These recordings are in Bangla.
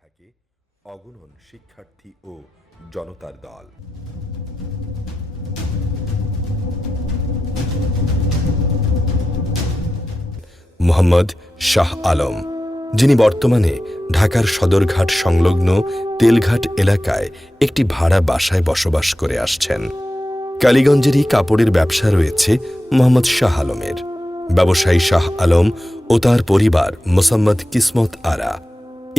থাকে অগণন শিক্ষার্থী ও জনতার দল। মোহাম্মদ শাহ আলম, যিনি বর্তমানে ঢাকার সদরঘাট সংলগ্ন তেলঘাট এলাকায় একটি ভাড়া বাসায় বসবাস করে আসছেন। কালীগঞ্জেরই কাপড়ের ব্যবসা রয়েছে মোহাম্মদ শাহ আলমের। ব্যবসায়ী শাহ আলম ও তার পরিবার মোসাম্মদ কিসমত আরা।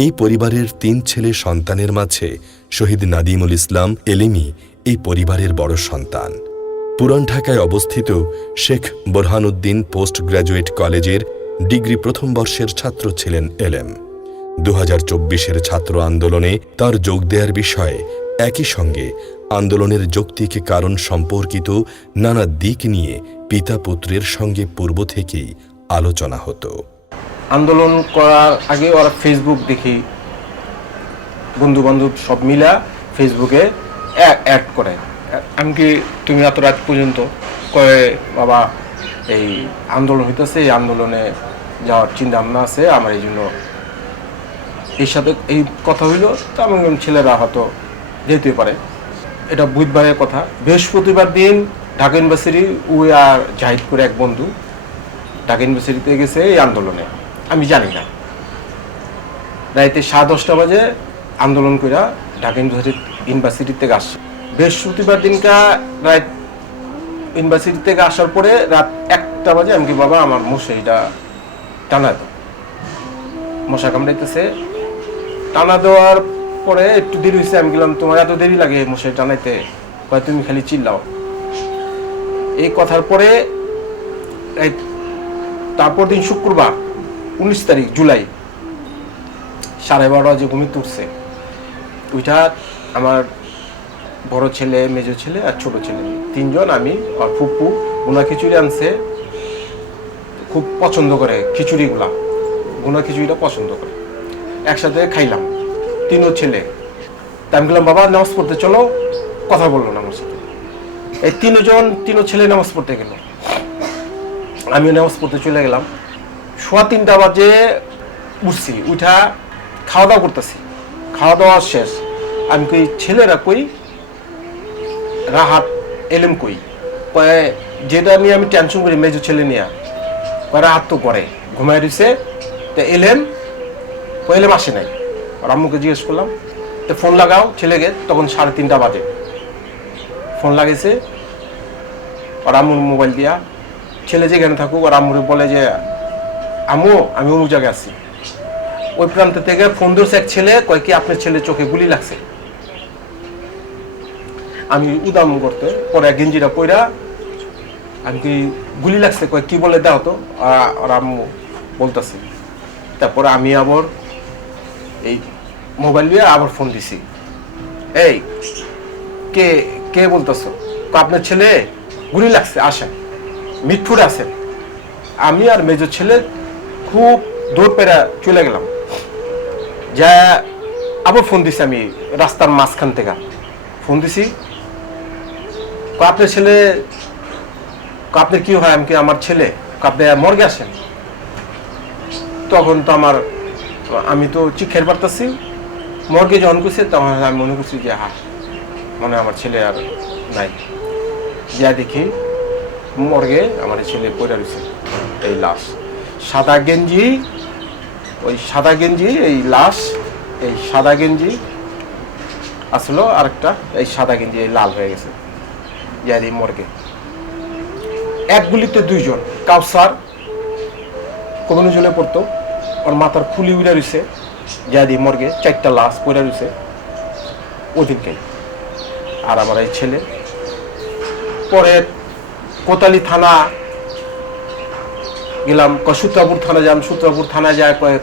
এই পরিবারের তিন ছেলে সন্তানের মাঝে শহীদ নাদিমুল ইসলাম এলিমি এই পরিবারের বড় সন্তান। পুরান ঢাকায় অবস্থিত শেখ বোরহানউদ্দিন পোস্ট গ্র্যাজুয়েট কলেজের ডিগ্রি প্রথম বর্ষের ছাত্র ছিলেন এলেম। দু হাজার চব্বিশের ছাত্র আন্দোলনে তার যোগ দেওয়ার বিষয়ে একই সঙ্গে আন্দোলনের যৌক্তিক কারণ সম্পর্কিত নানা দিক নিয়ে পিতা পুত্রের সঙ্গে পূর্ব থেকেই আলোচনা হতো। আন্দোলন করার আগে ওরা ফেসবুক দেখি। বন্ধু বান্ধব সব মিলা ফেসবুকে অ্যাড করে। এমনকি তুমি এত রাত পর্যন্ত কয়ে, বাবা, এই আন্দোলন হইতেছে, এই আন্দোলনে যাওয়ার চিন্তা ভাবনা আছে, আমার এই জন্য এর সাথে এই কথা হইল। তো আমি ছেলেরা হয়তো যেতে পারে। এটা বুধবারের কথা। বৃহস্পতিবার দিন Dhaka university we are Zahid করে এক বন্ধু ঢাকা ইউনিভার্সিটিতে গেছে এই আন্দোলনে। আমি জানি না। রাইতে সাড়ে দশটা বাজে আন্দোলন কইরা ঢাকা ইউনিভার্সিটি ইউনিভার্সিটি থেকে আসছে। বৃহস্পতিবার দিনকা রাত ইউনিভার্সিটি থেকে আসার পরে রাত একটা বাজে আমি বাবা, আমার মশারিটা টানা দাও মশা কামড়াইতেছে। টানা দেওয়ার পরে একটু দেরি হয়েছে আমি গেলাম, তোমার এত দেরি লাগে মশারি টানাইতে? কয়, তুমি খালি চিল্লাও। এই কথার পরে তারপর দিন শুক্রবার উনিশ তারিখ, জুলাই। সাড়ে বারোটা যে ঘুমিয়ে তুলছে ওইটা আমার বড় ছেলে, মেজো ছেলে আর ছোট ছেলে। তিনজন, আমি আর ফুপু। গুনা খিচুড়ি আনছে। খুব পছন্দ করে খিচুড়িগুলা। গুনা খিচুড়িটা পছন্দ করে। একসাথে খাইলাম। তিনও ছেলে। তা আমি বললাম, বাবা, নামাজ পড়তে চলো। কথা বলল না আমার এই তিনজন, তিনও ছেলে নামাজ পড়তে গেল। আমি নামাজ পড়তে চলে গেলাম। সোয়া তিনটা বাজে উঠছি, উঠা খাওয়া দাওয়া করতেছি। খাওয়া দাওয়া শেষ। আমি কই, ছেলেরা কই? রাহাত এলেম কই? কয়ে, যেটা নিয়ে আমি টেনশন করি, মেজো ছেলে নিয়ে। কয়, রাহাত তো করে, ঘুমায় রয়েছে তো এলেম? কই এলেম আসে নাই। আর আম্মুকে জিজ্ঞেস করলাম, তো ফোন লাগাও ছেলেকে, তখন সাড়ে তিনটা বাজে। ফোন লাগেছে আর মোবাইল দিয়া, ছেলে যেখানে থাকুক, আর বলে যে আম্মু, আমি অমুক জায়গায় আছি। ওই প্রান্ত থেকে ফোন ধরছে এক ছেলে, কয় কি আপনার ছেলে চোখে গুলি লাগছে। আমি উদাম করতে, পরে গেঞ্জিটা পইরা আমি কি গুলি লাগছে, কয় কি বলে দাও তো? আর- আম্মু বলতেছে। তারপরে আমি আবার এই মোবাইল দিয়ে আবার ফোন দিছি। এই, কে কে বলতেছো? আপনার ছেলে গুলি লাগছে, আসেন। মিটফুট আছেন আমি আর মেজর ছেলে খুব দূর পেরা চলে গেলাম। যা আবার ফোন দিছি আমি রাস্তার মাঝখান থেকে। ফোন দিছি আপনার ছেলে আপনার কি হয়? আমি কি আমার ছেলে? আপনি মর্গে আসেন? তখন তো আমার, আমি তো চিক্ষের পারতাছি মর্গে যখন করছে তখন আমি মনে করছি যে, হা মানে আমার ছেলে আর নাই। যা দেখি, মর্গে আমার ছেলে পড়ে রয়েছে, এই লাশ। সাদা গেঞ্জি, ওই সাদা গেঞ্জি, এই লাশ, এই সাদা গেঞ্জি আসলো আরেকটা, এই সাদা গেঞ্জি, এই লাল হয়ে গেছে, ইয়াদি মর্গে। এক গুলিতে দুইজন, কাউসার কমিউনি জলে পড়তো, ওর মাথার খুলি উড়ে রয়েছে ইয়াদি মর্গে, চারটা লাশ পড়ে রয়েছে ওদিনকে। আর আমার এই ছেলে, পরে কোতালি থানা গেলাম সূত্রাপুর থানা যান, সূত্রাপুর থানা যায়, কয়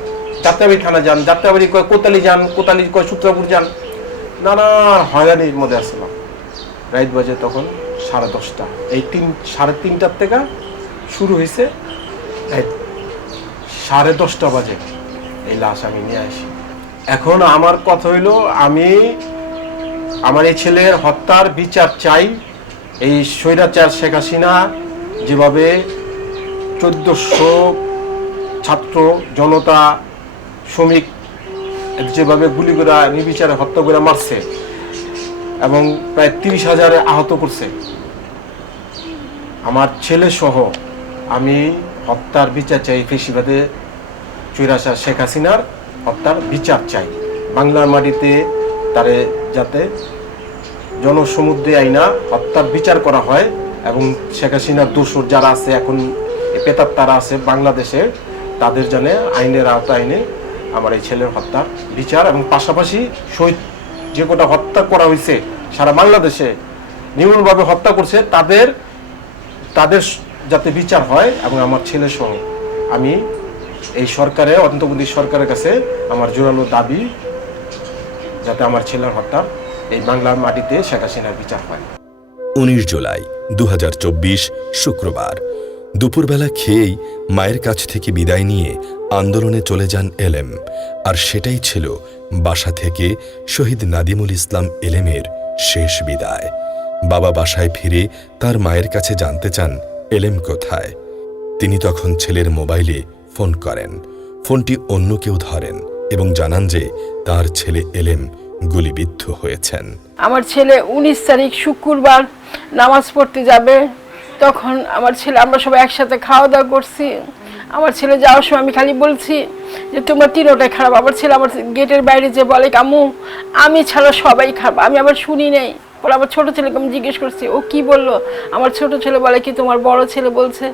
যাত্রাবাড়ি থানা যান, যাত্রাবাড়ি কয় কোতালি যান, কোতালি কয় সূত্রাপুর যান। নানা হয়রানির মধ্যে আসলাম। রাইত বাজে তখন সাড়ে দশটা। এই তিন, সাড়ে তিনটার থেকে শুরু হয়েছে সাড়ে দশটা বাজে। এই লাশ আমি নিয়ে আসি। এখন আমার কথা হইল, আমি আমার এই ছেলের হত্যার বিচার চাই। এই স্বৈরাচার শেখ হাসিনা যেভাবে চোদ্দশো ছাত্র জনতা, শ্রমিক যেভাবে গুলি করে নির্বিচারে হত্যা করে মারছে এবং প্রায় তিরিশ হাজারে আহত করছে। আমার ছেলে সহ আমি হত্যার বিচার চাই, ফেসিবাদে চৈরাশা শেখ হাসিনার হত্যার বিচার চাই। বাংলার মাটিতে তারে যাতে জনসমুদ্রে আইনা হত্যার বিচার করা হয় এবং শেখ হাসিনার দোষর যারা আছে এখন পেতার তারা আছে বাংলাদেশে তাদের জন্য আইনের আওতায় আইনে আমার এই ছেলের হত্যার বিচার এবং পাশাপাশি শহীদ যে কটা হত্যা করা হয়েছে, সারা বাংলাদেশে নির্মূলভাবে হত্যা করছে, তাদের তাদের যাতে বিচার হয় এবং আমার ছেলের সঙ্গে আমি এই সরকারে, অন্তর্বর্তী সরকারের কাছে আমার জোরালো দাবি যাতে আমার ছেলের হত্যা এই বাংলার মাটিতে শেখ হাসিনার বিচার হয়। উনিশ জুলাই দু হাজার চব্বিশ শুক্রবার। দুপুরবেলা খেয়েই মায়ের কাছ থেকে বিদায় নিয়ে আন্দোলনে চলে যান এলেম। আর সেটাই ছিল বাসা থেকে শহীদ নাদিমুল ইসলাম এলেমের শেষ বিদায়। বাবা বাসায় ফিরে তার মায়ের কাছে জানতে চান, এলেম কোথায়? তিনি তখন ছেলের মোবাইলে ফোন করেন। ফোনটি অন্য কেউ ধরেন এবং জানান যে তার ছেলে এলেম গুলিবিদ্ধ হয়েছেন। আমার ছেলে উনিশ তারিখ শুক্রবার নামাজ পড়তে যাবে। তখন আমার ছেলে, আমরা সবাই একসাথে খাওয়া দাওয়া করছি। আমার ছেলে যাওয়ার সময় আমি খালি বলছি যে, তোমরা তিনোটাই খারাপ। আমার ছেলে আমার গেটের বাইরে যে বলে, কামু, আমি ছাড়া সবাই খারাপ। আমি আবার শুনি নেই। পরে আমার ছোটো ছেলেকে আমি জিজ্ঞেস করছি, ও কি বলল? আমার ছোট ছেলে বলে কি, তোমার বড় ছেলে বলছে,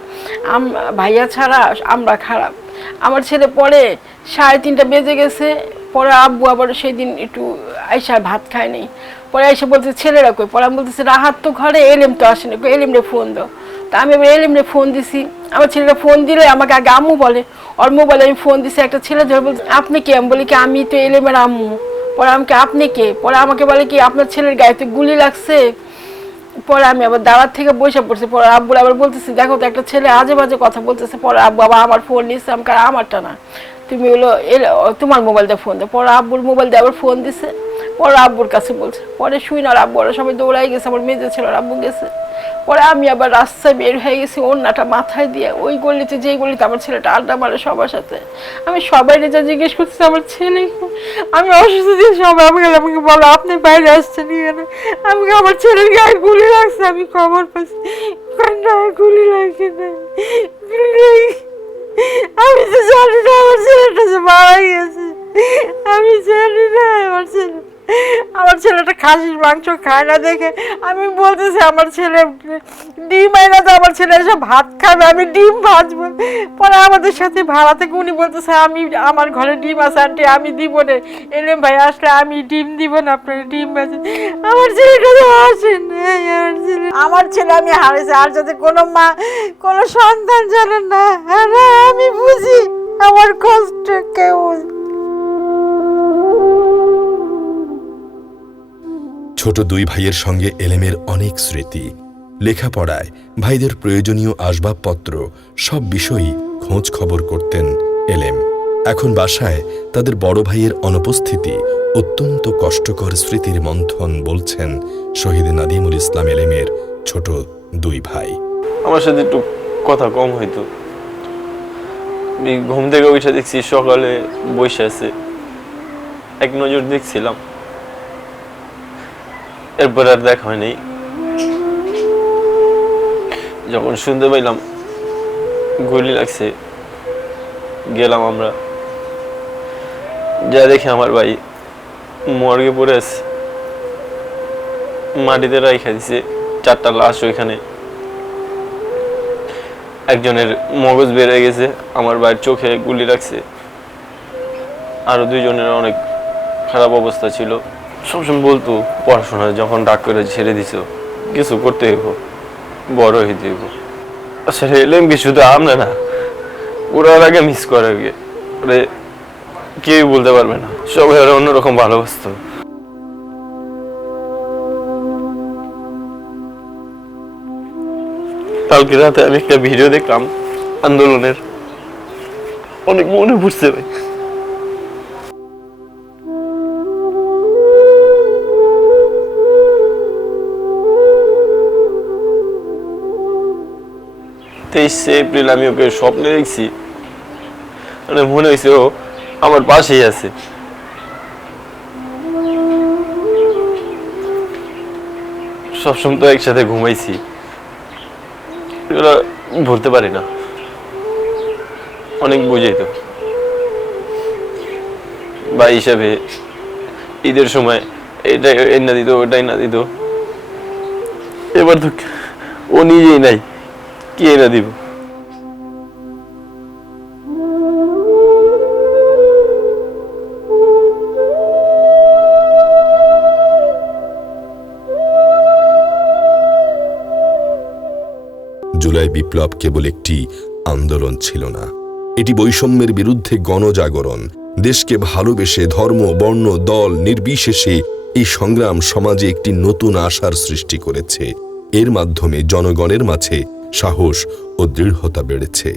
আম- ভাইয়া ছাড়া আমরা খারাপ। আমার ছেলে পরে সাড়ে তিনটা বেজে গেছে। পরে আব্বু আবার সেই দিন একটু আইসা ভাত খায়নি পরে এসে বলছে, ছেলেরা কই? পরে আমি বলতেছি, রাহাত তো ঘরে, এলেম তো আসেনি। কই রে ফোন দাও। তা আমি এবার এলেম রে ফোন দিছি। আমার ছেলেরা ফোন দিলে আমাকে আগে আম্মু বলে। ওর মোবাইলে আমি ফোন দিছি একটা ছেলে ধরে বলছে, আপনি কে? আমি বলি কি, আমি তো এলেমের আম্মু। পরে আমাকে আপনি কে? পরে আমাকে বলে কি, আপনার ছেলের গায়ে তো গুলি লাগছে। পরে আমি আবার দাঁড়ার থেকে বসে পড়ছি। পরে আব্বুর আবার বলতেছি, দেখো তো একটা ছেলে আজে বাজে কথা বলতেছে। পরে আব্বু আবার আমার ফোন নিচ্ছে আমাকে আমারটা না। তুমি হলো তোমার মোবাইল দিয়ে ফোন দাও পরে আব্বুর মোবাইল দিয়ে আবার ফোন দিছে। পরে আব্বুর কাছে বলছে, পরে শুই না আব্বু, ওরা সবাই দৌড়াই গেছে, আমার মেজে ছিল আব্বু গেছে। পরে আমি আবার রাস্তায় বের হয়ে গেছি, ওড়নাটা মাথায় দিয়ে। ওই গলিতে, যেই গলিতে আমার ছেলেটা আড্ডা মারে সবার সাথে। আমি সবাই যা জিজ্ঞেস করছি আমার ছেলে আমি অসুস্থ দিয়ে সবাই আমাকে আমাকে বলো, আপনি বাইরে আসছেন কেন? আমি আমার ছেলের গায়ে গুলি লাগছে, আমি খবর পাচ্ছি। গুলি লাগে না আমি তো জানি না আমার ছেলেটা যে মারা গেছে আমি জানি না আমার ছেলে আমার ছেলেটা খাসির মাংস খায় না দেখে। আমি বলতেছি, আমার ছেলে ডিম আইনা তো আমার ছেলে এসে ভাত খাবে, আমি ডিম ভাজবো। পরে আমাদের সাথে ভাড়া থেকে উনি বলতেছে, আমি, আমার ঘরে ডিম আছে, আন্টি, আমি দিব না। এলেম ভাই, আসলে আমি ডিম দিব না আপনার ডিম ভাজে। আমার ছেলেটা তো আসে না আমার ছেলে। আমার ছেলে আমি হারেছি আর যাতে কোনো মা, কোনো সন্তান জানে না। না আমি বুঝি আমার কষ্ট কেউ ছোট দুই ভাইয়ের সঙ্গে এলেমের অনেক স্মৃতি। লেখাপড়ায় ভাইদের প্রয়োজনীয় আসবাবপত্র, সব বিষয়ই খোঁজ খবর করতেন এলেম। এখন বাসায় তাদের বড় ভাইয়ের অনুপস্থিতি অত্যন্ত কষ্টকর স্মৃতির মন্থন বলছেন শহীদ নাদিমুল ইসলাম এলেমের ছোট দুই ভাই। আমার সাথে একটু কথা কম হইতো। ঘুম থেকে উঠে দেখছি সকালে বসে আছে। এক নজর দেখছিলাম। এরপর আর দেখা হয়নি। যখন শুনতে পাইলাম গুলি লাগছে, গেলাম আমরা। যা দেখে আমার ভাই মর্গে পড়ে আছে। মাটিতে রাইখা দিছে, চারটা লাশ ওইখানে। একজনের মগজ বেড়ে গেছে, আমার ভাইয়ের চোখে গুলি লাগছে। আরও দুইজনের অনেক খারাপ অবস্থা ছিল। সবসময় বলতো পড়াশোনা যখন ডাক করে ছেড়ে দিছ, কিছু করতে হইব, বড় হইতে হইব। আসলে এলাম কি শুধু আমরা না, ওরা আগে মিস করে গিয়ে কেউই বলতে পারবে না, সবাই ওরা অন্যরকম ভালোবাসতো। কালকে রাতে আমি একটা ভিডিও দেখলাম, আন্দোলনের। অনেক মনে পড়ছে ভাই। তেইশে এপ্রিল আমি ওকে স্বপ্নে দেখছি। মানে মনে হয়েছে ও আমার পাশেই আছে। সবসময় তো একসাথে ঘুমাইছি। এগুলো পারি না। অনেক বুঝাই তো। বা হিসাবে ঈদের সময় এটা এর না দিত, ওটাই না দিত। এবার তো ও নিজেই নাই। কি এনে দিব? জুলাই বিপ্লব কেবল একটি আন্দোলন ছিল না। এটি বৈষম্যের বিরুদ্ধে গণজাগরণ, দেশকে ভালোবেসে ধর্ম, বর্ণ, দল নির্বিশেষে এই সংগ্রাম সমাজে একটি নতুন আশার সৃষ্টি করেছে। এর মাধ্যমে জনগণের মাঝে সাহস ও দৃঢ়তা বেড়েছে।